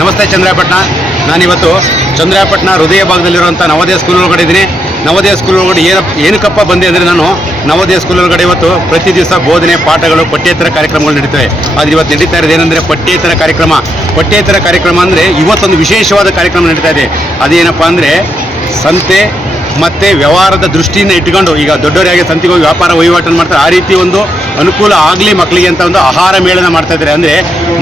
ನಮಸ್ತೆ ಚಂದ್ರಾಯಪಟ್ಟಣ. ನಾನಿವತ್ತು ಚಂದ್ರಾಯಪಟ್ಟಣ ಹೃದಯ ಭಾಗದಲ್ಲಿರುವಂಥ ನವೋದಯ ಸ್ಕೂಲ್ ಒಳಗಡೆ ಇದ್ದೀನಿ. ನವೋದಯ ಸ್ಕೂಲ್ ಒಳಗಡೆ ಏನ ಏನಕ್ಕಪ್ಪ ಬಂದೆ ಅಂದರೆ ನಾನು ನವೋದಯ ಸ್ಕೂಲ್ ಒಳಗಡೆ ಇವತ್ತು ಪ್ರತಿ ದಿವಸ ಬೋಧನೆ, ಪಾಠಗಳು, ಪಠ್ಯೇತರ ಕಾರ್ಯಕ್ರಮಗಳು ನಡೀತವೆ. ಆದರೆ ಇವತ್ತು ನಡೀತಾ ಇರೋದು ಏನಂದರೆ ಪಠ್ಯೇತರ ಕಾರ್ಯಕ್ರಮ. ಪಠ್ಯೇತರ ಕಾರ್ಯಕ್ರಮ ಅಂದರೆ ಇವತ್ತೊಂದು ವಿಶೇಷವಾದ ಕಾರ್ಯಕ್ರಮ ನಡೀತಾ ಇದೆ. ಅದೇನಪ್ಪ ಅಂದರೆ ಸಂತೆ ಮತ್ತೆ ವ್ಯವಹಾರದ ದೃಷ್ಟಿಯಿಂದ ಇಟ್ಕೊಂಡು ಈಗ ದೊಡ್ಡವರಿಗೆ ಸಂತಿಗೆ ಹೋಗಿ ವ್ಯಾಪಾರ ವಹಿವಾಟನ್ನು ಮಾಡ್ತಾರೆ. ಆ ರೀತಿ ಒಂದು ಅನುಕೂಲ ಆಗಲಿ ಮಕ್ಕಳಿಗೆ ಅಂತ ಒಂದು ಆಹಾರ ಮೇಳನ ಮಾಡ್ತಾ ಇದ್ದಾರೆ. ಅಂದರೆ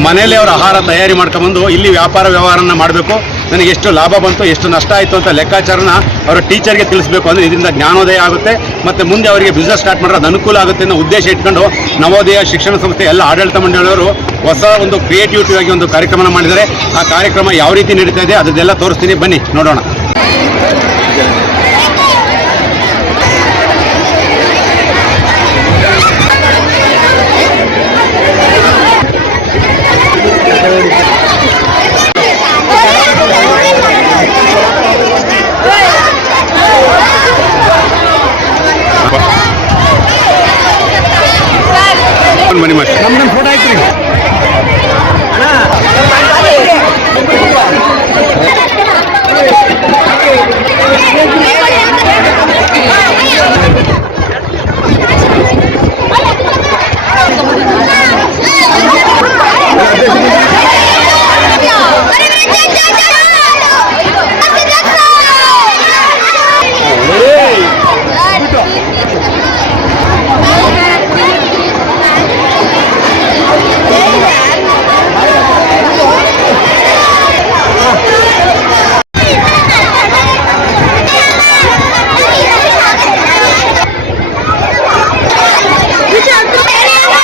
ಮನೆಯಲ್ಲೇ ಅವರು ಆಹಾರ ತಯಾರಿ ಮಾಡ್ಕೊಂಬಂದು ಇಲ್ಲಿ ವ್ಯಾಪಾರ ವ್ಯವಹಾರನ ಮಾಡಬೇಕು. ನನಗೆ ಎಷ್ಟು ಲಾಭ ಬಂತು, ಎಷ್ಟು ನಷ್ಟ ಆಯಿತು ಅಂತ ಲೆಕ್ಕಾಚಾರನ ಅವರ ಟೀಚರ್ಗೆ ತಿಳಿಸ್ಬೇಕು. ಅಂದರೆ ಇದರಿಂದ ಜ್ಞಾನೋದಯ ಆಗುತ್ತೆ. ಮತ್ತು ಮುಂದೆ ಅವರಿಗೆ ಬಿಸ್ನೆಸ್ ಸ್ಟಾರ್ಟ್ ಮಾಡೋದು ಅನುಕೂಲ ಆಗುತ್ತೆ ಅನ್ನೋ ಉದ್ದೇಶ ಇಟ್ಕೊಂಡು ನವೋದಯ ಶಿಕ್ಷಣ ಸಂಸ್ಥೆ ಎಲ್ಲ ಆಡಳಿತ ಮಂಡಳಿಯವರು ಹೊಸ ಒಂದು ಕ್ರಿಯೇಟಿವಿಟಿ ಆಗಿ ಒಂದು ಕಾರ್ಯಕ್ರಮನ ಮಾಡಿದ್ದಾರೆ. ಆ ಕಾರ್ಯಕ್ರಮ ಯಾವ ರೀತಿ ನಡೀತಾ ಇದೆ, ಅದನ್ನೆಲ್ಲ ತೋರಿಸ್ತೀನಿ. ಬನ್ನಿ, ನೋಡೋಣ. ಬನ್ನಿ master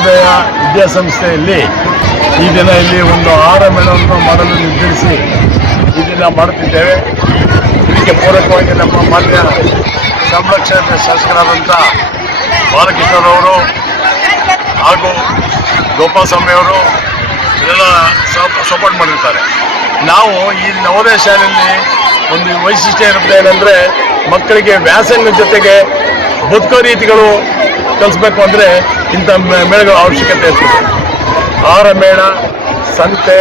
Navodaya ವಿದ್ಯಾಸಂಸ್ಥೆಯಲ್ಲಿ ಈ ದಿನ ಇಲ್ಲಿ ಒಂದು ಆಹಾರ ಮೇಳವನ್ನು ಮಾಡಲು ನಿರ್ಧರಿಸಿ ಈ ದಿನ ಮಾಡುತ್ತಿದ್ದೇವೆ. ಇದಕ್ಕೆ ಪೂರಕವಾಗಿ ನಮ್ಮ ಮಾನ್ಯ ಸಂರಕ್ಷಣೆ ಶಾಸಕರಾದಂಥ ಬಾಲಕೃಷ್ಣರವರು ಹಾಗೂ ಗೋಪಾಲಸ್ವಾಮಿ ಅವರು ಇದೆಲ್ಲ ಸಪೋರ್ಟ್ ಮಾಡಿರ್ತಾರೆ. ನಾವು ಈ ನವೋದಯ ಶಾಲೆಯಲ್ಲಿ ಒಂದು ವೈಶಿಷ್ಟ್ಯ ಇರುತ್ತೆ ಏನಂದರೆ ಮಕ್ಕಳಿಗೆ ವ್ಯಾಸಂಗದ ಜೊತೆಗೆ ಬದುಕೋ ರೀತಿಗಳು ಕಲಿಸ್ಬೇಕು ಅಂದರೆ ಇಂಥ ಮೇಳಗಳ ಅವಶ್ಯಕತೆ ಇರ್ತದೆ ಆಹಾರ ಮೇಳ, ಸಂತೆ,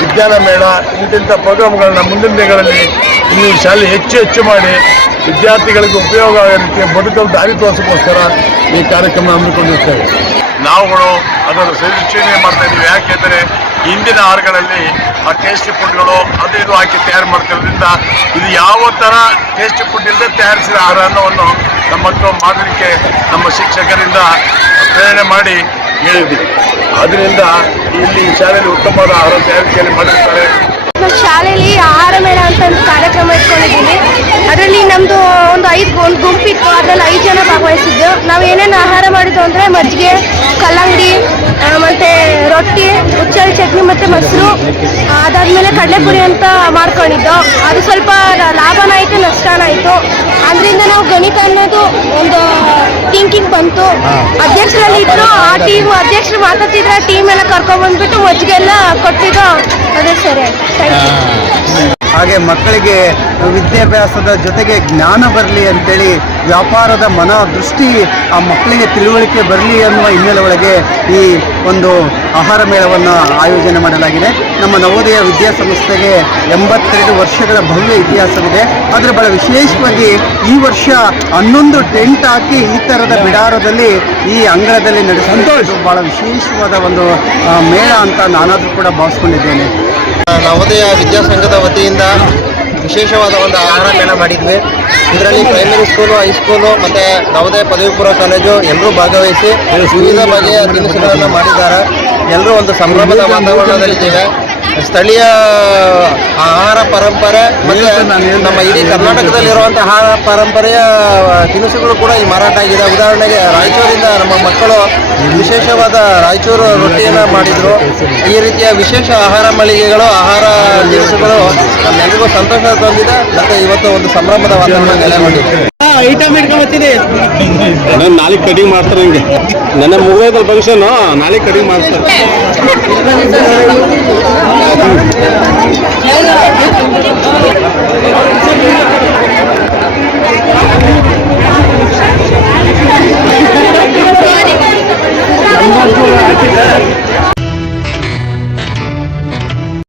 ವಿಜ್ಞಾನ ಮೇಳ ಇಂತಿಂಥ ಪ್ರೋಗ್ರಾಮ್ಗಳನ್ನ ಮುಂದಿನ ದಿನಗಳಲ್ಲಿ ಇಲ್ಲಿ ಶಾಲೆ ಹೆಚ್ಚು ಹೆಚ್ಚು ಮಾಡಿ ವಿದ್ಯಾರ್ಥಿಗಳಿಗೆ ಉಪಯೋಗ ಆಗೋ ರೀತಿಯ ಬದುಕಲು ದಾರಿ ತೋರಿಸೋಕ್ಕೋಸ್ಕರ ಈ ಕಾರ್ಯಕ್ರಮ ಹಮ್ಮಿಕೊಂಡಿರ್ತೇವೆ. ನಾವುಗಳು ಅದನ್ನು ಸರಿಚೂಣೆ ಮಾಡ್ತಾ ಇದ್ದೀವಿ. ಯಾಕೆಂದರೆ ಇಂದಿನ ಆಹಾರಗಳಲ್ಲಿ ಆ ಟೇಸ್ಟಿ ಫುಡ್ಗಳು ಅದು ಇದು ಹಾಕಿ ತಯಾರು ಮಾಡ್ತಿರೋದ್ರಿಂದ ಇದು ಯಾವ ಥರ ಟೇಸ್ಟಿ ಫುಡ್ ಇಲ್ಲದೆ ತಯಾರಿಸಿದ ಆಹಾರ ಅನ್ನೋವನ್ನು ನಮ್ಮ ಮಕ್ಕಳು ಮಾಡಲಿಕ್ಕೆ ನಮ್ಮ ಶಿಕ್ಷಕರಿಂದ ಪ್ರೇರಣೆ ಮಾಡಿ ಹೇಳಿದ್ದೀವಿ. ಅದರಿಂದ ಇಲ್ಲಿ ಶಾಲೆಯಲ್ಲಿ ಉತ್ತಮವಾದ ಆಹಾರ ತಯಾರಿಕೆಯಲ್ಲಿ ಮಾಡಿರ್ತಾರೆ. ಶಾಲೆಯಲ್ಲಿ ಆಹಾರ ಮೇಳ ಅಂತ ಒಂದು ಕಾರ್ಯಕ್ರಮ ಇಟ್ಕೊಂಡಿದ್ದೀವಿ. ಅದರಲ್ಲಿ ನಮ್ಮದು ಒಂದು ಗುಂಪಿತ್ತು, ಅದರಲ್ಲಿ ಐದು ಜನ ಭಾಗವಹಿಸಿದ್ದು. ನಾವು ಏನೇನು ಆಹಾರ ಮಾಡಿದ್ದು ಅಂದರೆ ಮಜ್ಜಿಗೆ, ಕಲ್ಲಂಗಡಿ ಮತ್ತು ರೊಟ್ಟಿ ಹುಚ್ಚಳಿ ಚಟ್ನಿ ಮತ್ತು ಮೊಸರು. ಅದಾದಮೇಲೆ ಕಡಲೆಪುರಿ ಅಂತ ಮಾಡ್ಕೊಂಡಿದ್ದು. ಅದು ಸ್ವಲ್ಪ ಲಾಭನ ಆಯಿತು ಆಯಿತು. ಅದರಿಂದ ನಾವು ಗಣಿತ ಅನ್ನೋದು ಒಂದು ಥಿಂಕಿಂಗ್ ಬಂತು. ಅಧ್ಯಕ್ಷರಲ್ಲಿ ಇದ್ರು, ಆ ಟೀಮ್ ಅಧ್ಯಕ್ಷರು ಮಾತಾಡ್ತಿದ್ರೆ ಟೀಮ್ ಎಲ್ಲ ಕರ್ಕೊಂಡ್ಬಂದ್ಬಿಟ್ಟು ಮಜ್ಜಿಗೆ ಎಲ್ಲ ಕೊಟ್ಟಿದ್ದು. ಅದೇ ಸರಿ ಥ್ಯಾಂಕ್ ಯು ಹಾಗೆ ಮಕ್ಕಳಿಗೆ ವಿದ್ಯಾಭ್ಯಾಸದ ಜೊತೆಗೆ ಜ್ಞಾನ ಬರಲಿ ಅಂತೇಳಿ ವ್ಯಾಪಾರದ ಮನ ದೃಷ್ಟಿ ಆ ಮಕ್ಕಳಿಗೆ ತಿಳುವಳಿಕೆ ಬರಲಿ ಅನ್ನುವ ಹಿನ್ನೆಲೆ ಒಳಗೆ ಈ ಒಂದು ಆಹಾರ ಮೇಳವನ್ನು ಆಯೋಜನೆ ಮಾಡಲಾಗಿದೆ. ನಮ್ಮ ನವೋದಯ ವಿದ್ಯಾಸಂಸ್ಥೆಗೆ ಎಂಬತ್ತೆರಡು ವರ್ಷಗಳ ಭವ್ಯ ಇತಿಹಾಸವಿದೆ. ಅದರ ಬಹಳ ವಿಶೇಷವಾಗಿ ಈ ವರ್ಷ ಹನ್ನೊಂದು ಟೆಂಟ್ ಹಾಕಿ ಈ ಥರದ ಬಿಡಾರದಲ್ಲಿ ಈ ಅಂಗಳದಲ್ಲಿ ನಡೆಸುವಂಥ ಬಹಳ ವಿಶೇಷವಾದ ಒಂದು ಮೇಳ ಅಂತ ನಾನಾದರೂ ಕೂಡ ಭಾವಿಸ್ಕೊಂಡಿದ್ದೇನೆ. ನವೋದಯ ವಿದ್ಯಾಸಂಘದ ವತಿಯಿಂದ ವಿಶೇಷವಾದ ಒಂದು ಆಹಾರ ಮೇಳ ಮಾಡಿದ್ವಿ. ಇದರಲ್ಲಿ ಪ್ರೈಮರಿ ಸ್ಕೂಲು ಹೈಸ್ಕೂಲು ಮತ್ತು ನವೋದಯ ಪದವಿ ಪೂರ್ವ ಕಾಲೇಜು ಎಲ್ಲರೂ ಭಾಗವಹಿಸಿ ವಿವಿಧ ಬಗೆಯ ತಿನಿಸುಗಳನ್ನು ಮಾಡಿದ್ದಾರೆ. ಎಲ್ಲರೂ ಒಂದು ಸಂಭ್ರಮದ ವಾತಾವರಣದಲ್ಲಿದ್ದೇವೆ. ಸ್ಥಳೀಯ ಆಹಾರ ಪರಂಪರೆ ಮತ್ತೆ ನಮ್ಮ ಇಡೀ ಕರ್ನಾಟಕದಲ್ಲಿರುವಂತಹ ಆಹಾರ ಪರಂಪರೆಯ ತಿನಿಸುಗಳು ಕೂಡ ಈ ಮಾರಾಟ ಆಗಿದೆ. ಉದಾಹರಣೆಗೆ ರಾಯಚೂರಿಂದ ನಮ್ಮ ಮಕ್ಕಳು ವಿಶೇಷವಾದ ರಾಯಚೂರು ರೊಟ್ಟಿಯನ್ನು ಮಾಡಿದ್ರು. ಈ ರೀತಿಯ ವಿಶೇಷ ಆಹಾರ ಮಳಿಗೆಗಳು ಆಹಾರ ತಿನಿಸುಗಳು ನಮ್ಮೆಲ್ಲರಿಗೂ ಸಂತೋಷ ತಂದಿದೆ. ಮತ್ತೆ ಇವತ್ತು ಒಂದು ಸಂಭ್ರಮದ ವಾತಾವರಣ ನೆಲೆಗೊಂಡಿದೆ. ನಾನು ನಾಳೆ ಕಟಿಂಗ್ ಮಾಡ್ತಾರೆ ನಂಗೆ. ನನ್ನ ಮುಗಿದಲ್ಲ ಫಂಕ್ಷನ್ ನಾಳೆ ಕಟಿಂಗ್ ಮಾಡ್ತಾರೆ